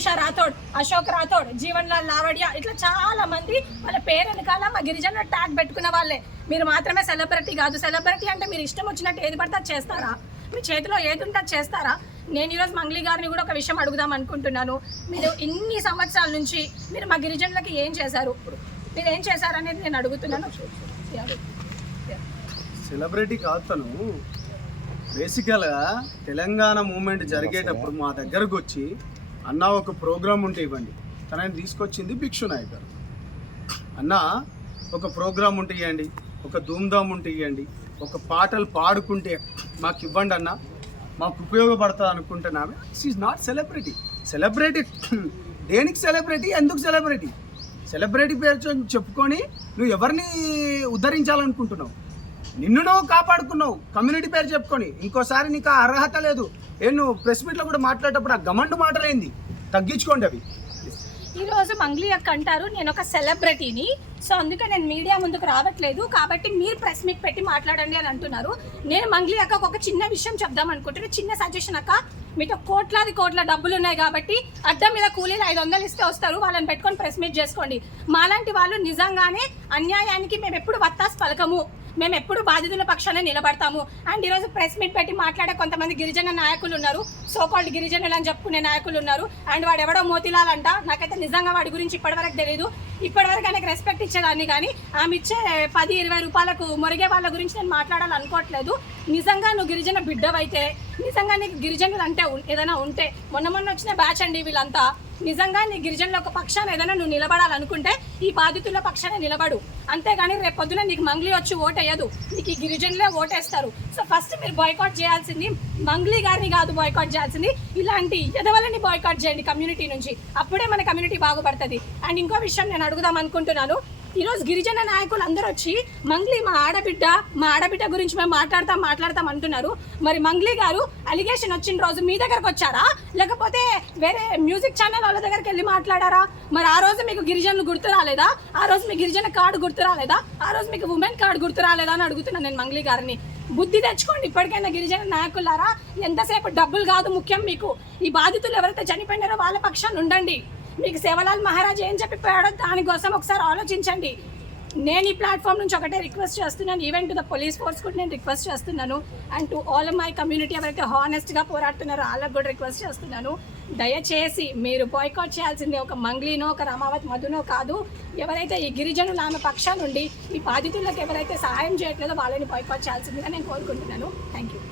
రాథోడ్, అశోక్ రాథోడ్, జీవన్ లాల్ లావడియా, ఇట్లా చాలా మంది వాళ్ళ పేరు వెనకాల మా గిరిజనుల ట్యాగ్ పెట్టుకున్న వాళ్ళే. మీరు మాత్రమే సెలబ్రిటీ కాదు. సెలబ్రిటీ అంటే మీరు ఇష్టం వచ్చినట్టు ఏది పడితే చేస్తారా? మీ చేతిలో ఏది ఉంటే చేస్తారా? నేను ఈరోజు మంగ్లీ గారిని కూడా ఒక విషయం అడుగుదాం అనుకుంటున్నాను. మీరు ఇన్ని సంవత్సరాల నుంచి మీరు మా గిరిజనులకి ఏం చేశారు? మీరు ఏం చేశారు అనేది నేను అడుగుతున్నాను. సెలబ్రిటీ కాదు తను. బేసికల్గా తెలంగాణ మూమెంట్ జరిగేటప్పుడు మా దగ్గరకు వచ్చి అన్న ఒక ప్రోగ్రామ్ ఉంటే ఇవ్వండి. తనని తీసుకొచ్చింది భిక్షు నాయక్ గారు. అన్న ఒక ప్రోగ్రామ్ ఉంటే ఇవ్వండి, ఒక ధూమ్ధామ్ ఉంటే ఇవ్వండి, ఒక పాటలు పాడుకుంటే మాకు ఇవ్వండి అన్న, మాకు ఉపయోగపడుతుంది అనుకుంటున్నామే. She not celebrity. సెలబ్రిటీ దేనికి సెలబ్రిటీ? ఎందుకు సెలబ్రిటీ? సెలబ్రిటీ పేరు చెప్పుకొని నువ్వు ఎవరిని ఉద్ధరించాలనుకుంటున్నావు? నిన్ను నువ్వు కాపాడుకున్నావు కమ్యూనిటీ పేరు చెప్పుకొని. ఇంకోసారి నీకు ఆ అర్హత లేదు. నువ్వు ప్రెస్ మీట్లో కూడా మాట్లాడేటప్పుడు ఆ గమండు మాటలేంది, తగ్గించుకోండి అవి. ఈరోజు మంగ్లీ అక్క అంటారు నేను ఒక సెలబ్రిటీని, సో అందుకే నేను మీడియా ముందుకు రావట్లేదు, కాబట్టి మీరు ప్రెస్ మీట్ పెట్టి మాట్లాడండి అని అంటున్నారు. నేను మంగ్లీ అక్కకు ఒక చిన్న విషయం చెప్దాం అనుకుంటున్నాను. చిన్న సజెషన్ అక్క, మీతో కోట్ల డబ్బులు ఉన్నాయి కాబట్టి అడ్డం మీద కూలీలు 500 ఇస్తే వస్తారు, వాళ్ళని పెట్టుకొని ప్రెస్ మీట్ చేసుకోండి. మాలాంటి వాళ్ళు నిజంగానే అన్యాయానికి మేము ఎప్పుడు వత్తాసు పలకము, మేము ఎప్పుడు బాధితుల పక్షానే నిలబడతాము. అండ్ ఈరోజు ప్రెస్ మీట్ పెట్టి మాట్లాడే కొంతమంది గిరిజన నాయకులు ఉన్నారు, సోకాల్డ్ గిరిజనులు అని చెప్పుకునే నాయకులు ఉన్నారు. అండ్ వాడు ఎవడో మోతిలాల్ అంట. నాకైతే నిజంగా వాడి గురించి ఇప్పటివరకు తెలియదు. ఇప్పటివరకు ఆయనకు రెస్పెక్ట్ ఇచ్చేదాన్ని, కానీ ఆమె ఇచ్చే 10-20 రూపాయలకు మొరిగే వాళ్ళ గురించి నేను మాట్లాడాలనుకోవట్లేదు. నిజంగా నువ్వు గిరిజన బిడ్డవైతే, నిజంగా నీకు గిరిజనులు అంటే ఏదైనా ఉంటే, మొన్న వచ్చిన బ్యాచ్ అండి వీళ్ళంతా, నిజంగా నీ గిరిజనుల ఒక పక్షాన ఏదైనా నువ్వు నిలబడాలనుకుంటే ఈ బాధితుల పక్షాన నిలబడు. అంతేగాని రేపు పొద్దున నీకు మంగ్లీ వచ్చి ఓటేయదు, నీకు ఈ గిరిజనులే ఓటేస్తారు. సో ఫస్ట్ మీరు బాయ్కాట్ చేయాల్సింది మంగ్లీ గారిని కాదు, బాయ్కాట్ చేయాల్సింది ఇలాంటి ఎదవలని బాయ్కాట్ చేయండి కమ్యూనిటీ నుంచి. అప్పుడే మన కమ్యూనిటీ బాగుపడుతుంది. అండ్ ఇంకో విషయం నేను అడుగుదాం అనుకుంటున్నాను. ఈరోజు గిరిజన నాయకులు అందరూ వచ్చి మంగ్లీ మా ఆడబిడ్డ గురించి మేము మాట్లాడతాం అంటున్నారు. మరి మంగ్లీ గారు అలిగేషన్ వచ్చిన రోజు మీ దగ్గరకు వచ్చారా, లేకపోతే వేరే మ్యూజిక్ ఛానల్ వాళ్ళ దగ్గరికి వెళ్ళి మాట్లాడారా? మరి ఆ రోజు మీకు గిరిజనులు గుర్తు రాలేదా? ఆ రోజు మీ గిరిజన కార్డు గుర్తు రాలేదా? ఆ రోజు మీకు ఉమెన్ కార్డు గుర్తు రాలేదా అని అడుగుతున్నాను నేను మంగ్లీ గారిని. బుద్ధి తెచ్చుకోండి ఇప్పటికైనా గిరిజన నాయకులారా. ఎంతసేపు డబ్బులు కాదు ముఖ్యం మీకు. ఈ బాధితులు ఎవరైతే చనిపోయినారో వాళ్ళ పక్షాన్ని ఉండండి. మీకు సేవలాల్ మహారాజ్ ఏం చెప్పిపోయాడో దానికోసం ఒకసారి ఆలోచించండి. నేను ఈ ప్లాట్ఫామ్ నుంచి ఒకటే రిక్వెస్ట్ చేస్తున్నాను, even to the police force కూడా నేను రిక్వెస్ట్ చేస్తున్నాను. And to all my community ఎవరైతే హానెస్ట్గా పోరాడుతున్నారో వాళ్ళకు కూడా రిక్వెస్ట్ చేస్తున్నాను. దయచేసి మీరు బాయ్కాట్ చేయాల్సింది ఒక మంగ్లీనో, ఒక రమావత్ మధునో కాదు. ఎవరైతే ఈ గిరిజనులు ఆమె పక్షా నుండి ఈ బాధితులకు ఎవరైతే సహాయం చేయట్లేదో వాళ్ళని బాయ్కాట్ చేయాల్సిందిగా నేను కోరుకుంటున్నాను. Thank you.